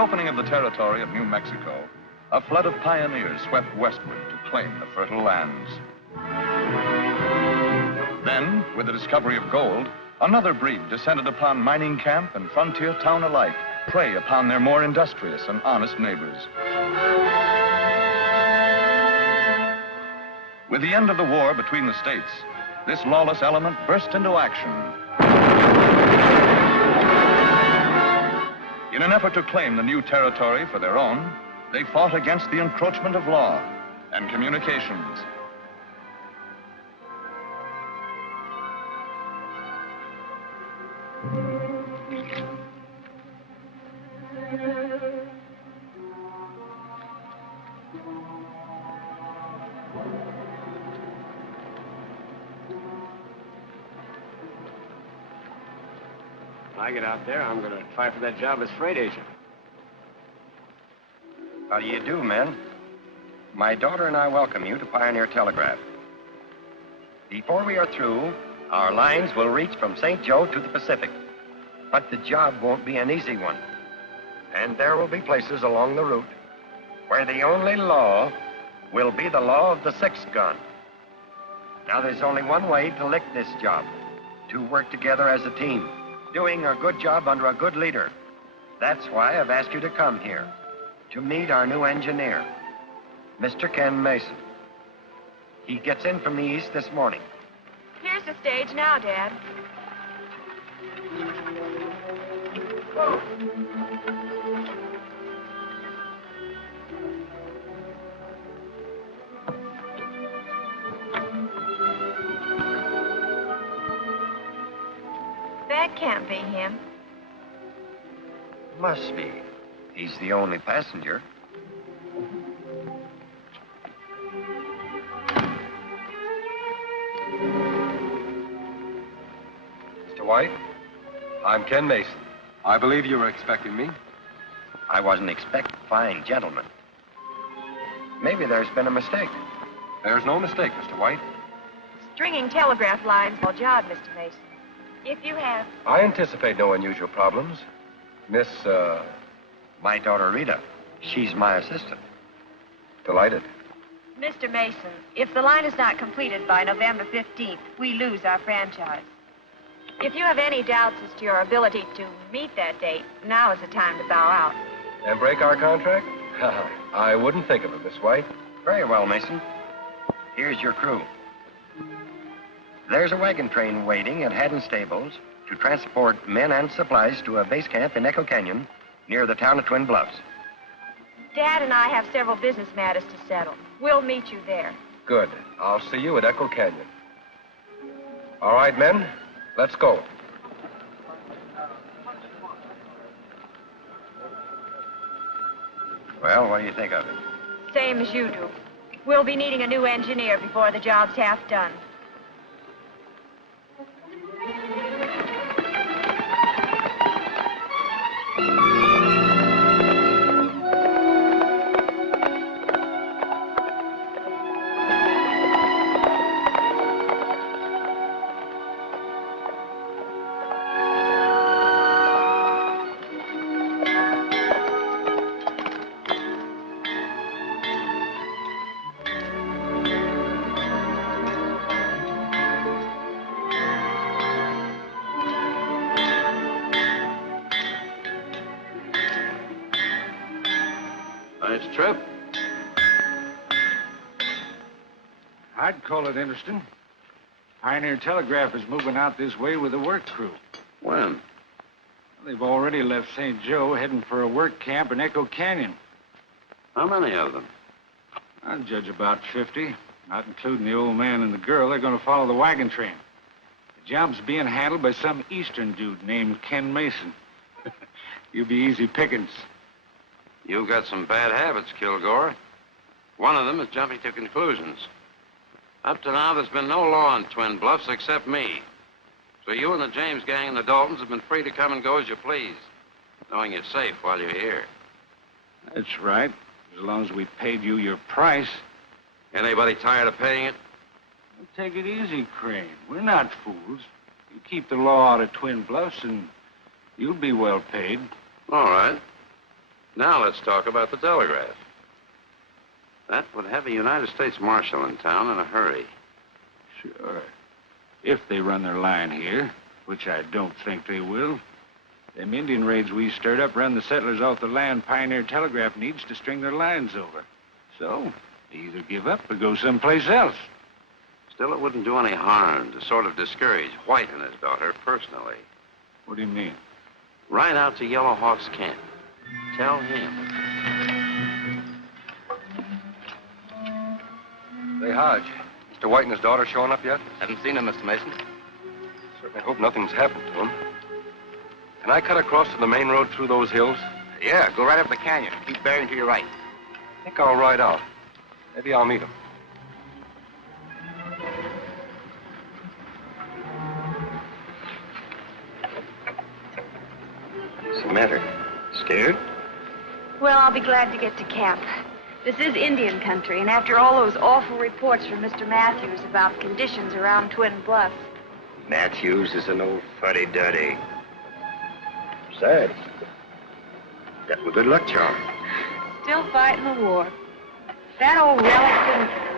opening of the territory of New Mexico, a flood of pioneers swept westward to claim the fertile lands. Then, with the discovery of gold, another breed descended upon mining camp and frontier town alike, prey upon their more industrious and honest neighbors. With the end of the war between the states, this lawless element burst into action. In an effort to claim the new territory for their own, they fought against the encroachment of law and communications. When I get out there, I'm going to try for that job as freight agent. How do you do, men? My daughter and I welcome you to Pioneer Telegraph. Before we are through, our lines will reach from St. Joe to the Pacific. But the job won't be an easy one. And there will be places along the route where the only law will be the law of the six gun. Now, there's only one way to lick this job: to work together as a team, doing a good job under a good leader. That's why I've asked you to come here, to meet our new engineer, Mr. Ken Mason. He gets in from the east this morning. Here's the stage now, Dad. Whoa. That can't be him. Must be. He's the only passenger. Mr. White, I'm Ken Mason. I believe you were expecting me. I wasn't expecting fine gentlemen. Maybe there's been a mistake. There's no mistake, Mr. White. Stringing telegraph lines all job, Mr. Mason. If you have... I anticipate no unusual problems. Miss, My daughter, Rita. She's my assistant. Delighted. Mr. Mason, if the line is not completed by November 15th, we lose our franchise. If you have any doubts as to your ability to meet that date, now is the time to bow out. And break our contract? I wouldn't think of it, Miss White. Very well, Mason. Here's your crew. There's a wagon train waiting at Haddon Stables to transport men and supplies to a base camp in Echo Canyon near the town of Twin Bluffs. Dad and I have several business matters to settle. We'll meet you there. Good. I'll see you at Echo Canyon. All right, men, let's go. Well, what do you think of it? Same as you do. We'll be needing a new engineer before the job's half done. Nice trip. I'd call it interesting. Pioneer Telegraph is moving out this way with a work crew. When? They've already left St. Joe, heading for a work camp in Echo Canyon. How many of them? I'd judge about 50, not including the old man and the girl. They're going to follow the wagon train. The job's being handled by some Eastern dude named Ken Mason. You'll be easy pickings. You've got some bad habits, Kilgore. One of them is jumping to conclusions. Up to now, there's been no law in Twin Bluffs except me. So you and the James gang and the Daltons have been free to come and go as you please, knowing you're safe while you're here. That's right, as long as we paid you your price. Anybody tired of paying it? Well, take it easy, Crane. We're not fools. You keep the law out of Twin Bluffs and you'll be well paid. All right. Now let's talk about the telegraph. That would have a United States Marshal in town in a hurry. Sure. If they run their line here, which I don't think they will. Them Indian raids we stirred up run the settlers off the land Pioneer Telegraph needs to string their lines over. So, they either give up or go someplace else. Still, it wouldn't do any harm to sort of discourage White and his daughter personally. What do you mean? Ride out to Yellow Hawk's camp. Tell him. Say, Hodge, Mr. White and his daughter showing up yet? Haven't seen him, Mr. Mason. Certainly hope nothing's happened to him. Can I cut across to the main road through those hills? Yeah, go right up the canyon. Keep bearing to your right. I think I'll ride out. Maybe I'll meet him. What's the matter? Scared? Well, I'll be glad to get to camp. This is Indian country, and after all those awful reports from Mr. Matthews about conditions around Twin Bluffs. Matthews is an old fuddy-duddy. Sad. Got him good luck, Charlie. Still fighting the war. That old relic didn't...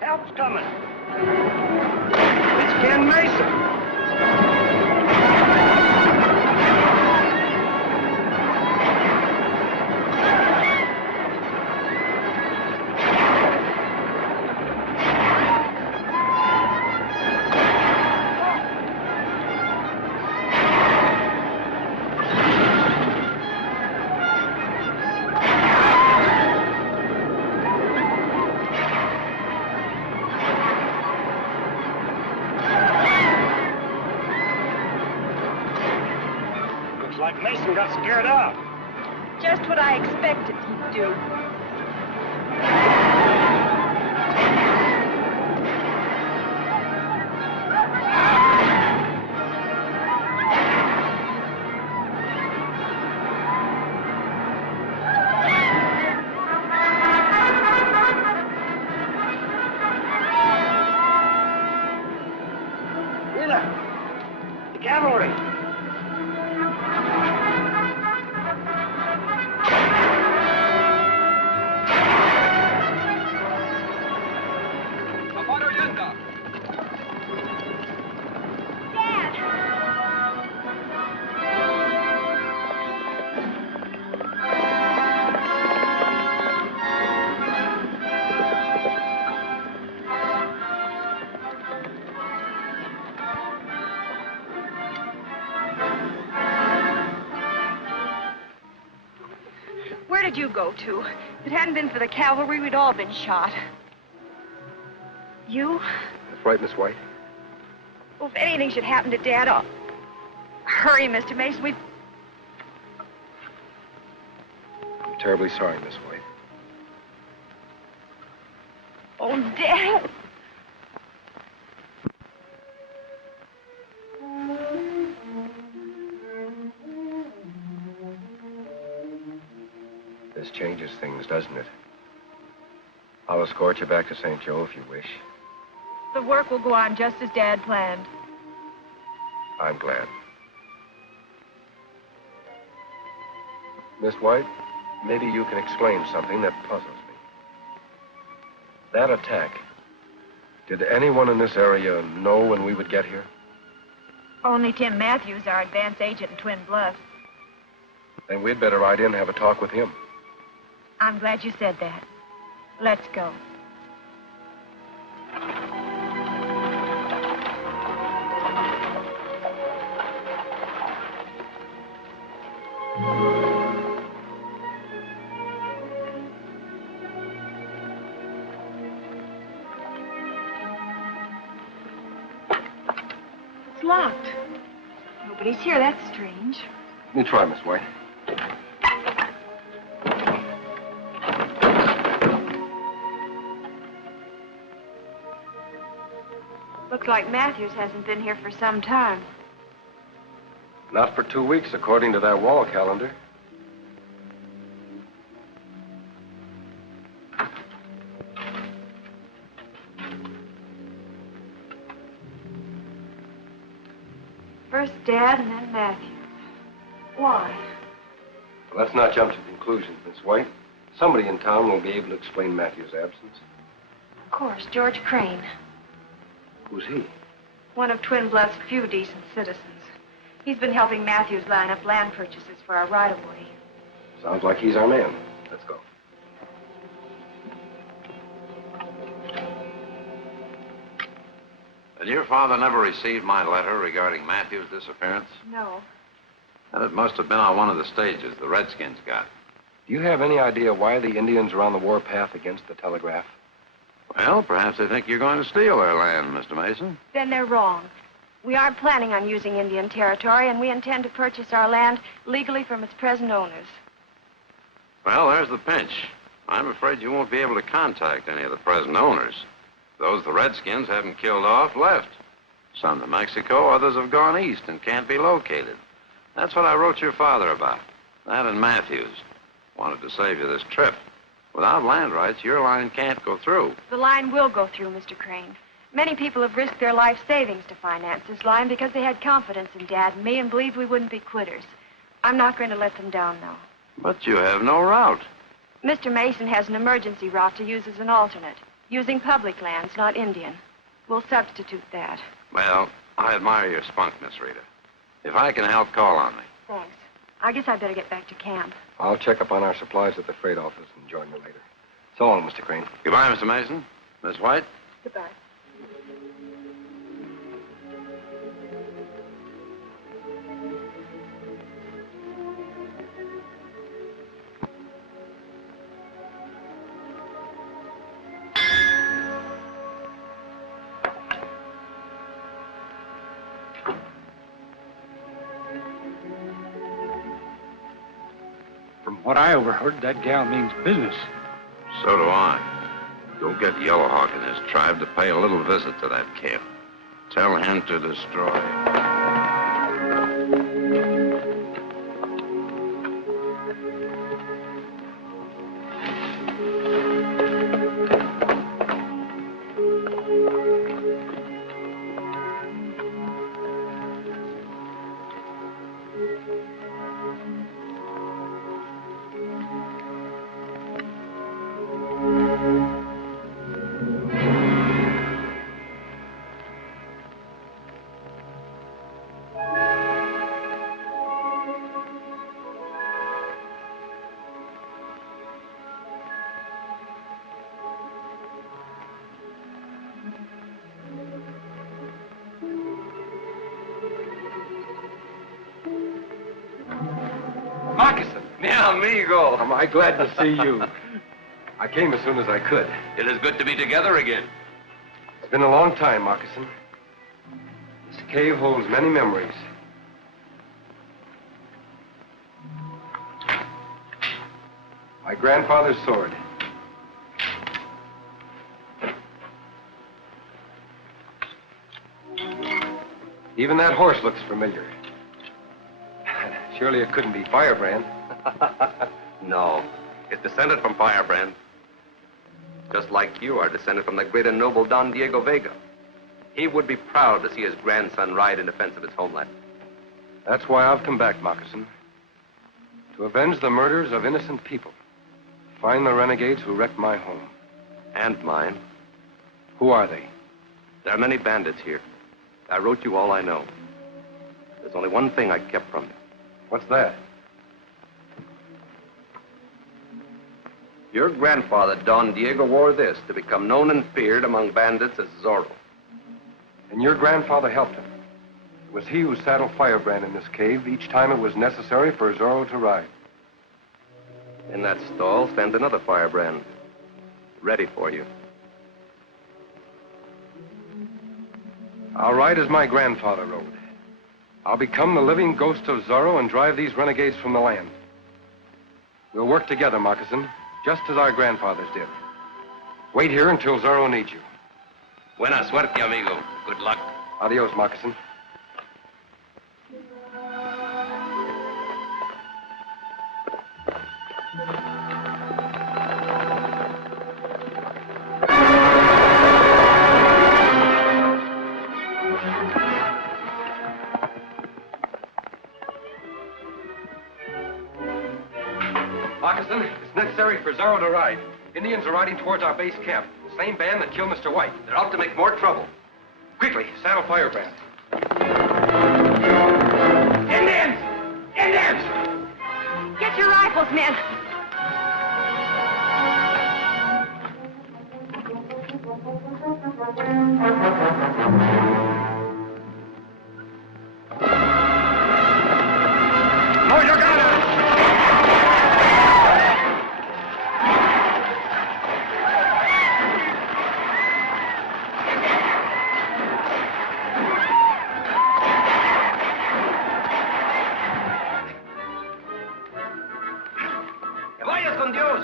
Help's coming. It's Ken Mason. Like Mason got scared off. Just what I expected he'd do. The cavalry. Where did you go to? If it hadn't been for the cavalry, we'd all been shot. You? That's right, Miss White. Well, if anything should happen to Dad, I'll... Hurry, Mr. Mason. I'm terribly sorry, Miss White. Oh, Dad. This changes things, doesn't it? I'll escort you back to St. Joe if you wish. The work will go on just as Dad planned. I'm glad. Miss White, maybe you can explain something that puzzles me. That attack, did anyone in this area know when we would get here? Only Tim Matthews, our advance agent in Twin Bluffs. Then we'd better ride in and have a talk with him. I'm glad you said that. Let's go. It's locked. Nobody's here. That's strange. Let me try, Miss White. Looks like Matthews hasn't been here for some time. Not for 2 weeks, according to that wall calendar. First Dad and then Matthews. Why? Well, let's not jump to conclusions, Miss White. Somebody in town will be able to explain Matthew's absence. Of course, George Crane. Who's he? One of Twin Bluff's few decent citizens. He's been helping Matthews line up land purchases for our right-of-way. Sounds like he's our man. Let's go. And your father never received my letter regarding Matthew's disappearance? No. And it must have been on one of the stages the Redskins got. Do you have any idea why the Indians are on the warpath against the telegraph? Well, perhaps they think you're going to steal their land, Mr. Mason. Then they're wrong. We aren't planning on using Indian territory, and we intend to purchase our land legally from its present owners. Well, there's the pinch. I'm afraid you won't be able to contact any of the present owners. Those the Redskins haven't killed off left. Some to Mexico, others have gone east and can't be located. That's what I wrote your father about. That and Matthews. Wanted to save you this trip. Without land rights, your line can't go through. The line will go through, Mr. Crane. Many people have risked their life savings to finance this line because they had confidence in Dad and me and believed we wouldn't be quitters. I'm not going to let them down, though. But you have no route. Mr. Mason has an emergency route to use as an alternate, using public lands, not Indian. We'll substitute that. Well, I admire your spunk, Miss Rita. If I can help, call on me. Thanks. I guess I'd better get back to camp. I'll check up on our supplies at the freight office and join you later. So long, Mr. Crane. Goodbye, Mr. Mason. Miss White? Goodbye. From what I overheard, that gal means business. So do I. Go get Yellowhawk and his tribe to pay a little visit to that camp. Tell him to destroy. Moccasin. Mi amigo. Am I glad to see you? I came as soon as I could. It is good to be together again. It's been a long time, Moccasin. This cave holds many memories. My grandfather's sword. Even that horse looks familiar. Surely it couldn't be Firebrand. No, it's descended from Firebrand. Just like you are descended from the great and noble Don Diego Vega. He would be proud to see his grandson ride in defense of his homeland. That's why I've come back, Moccasin. To avenge the murders of innocent people. Find the renegades who wrecked my home. And mine. Who are they? There are many bandits here. I wrote you all I know. There's only one thing I kept from you. What's that? Your grandfather, Don Diego, wore this to become known and feared among bandits as Zorro. And your grandfather helped him. It was he who saddled Firebrand in this cave each time it was necessary for Zorro to ride. In that stall stands another Firebrand, ready for you. I'll ride as my grandfather rode. I'll become the living ghost of Zorro and drive these renegades from the land. We'll work together, Moccasin, just as our grandfathers did. Wait here until Zorro needs you. Buena suerte, amigo. Good luck. Adios, Moccasin. Moccasin, it's necessary for Zorro to ride. Indians are riding towards our base camp. The same band that killed Mr. White. They're out to make more trouble. Quickly, saddle Firebrand. Indians! Indians! Get your rifles, men. Load your guns! ¡Que vayas con Dios!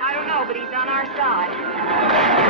I don't know, but he's on our side.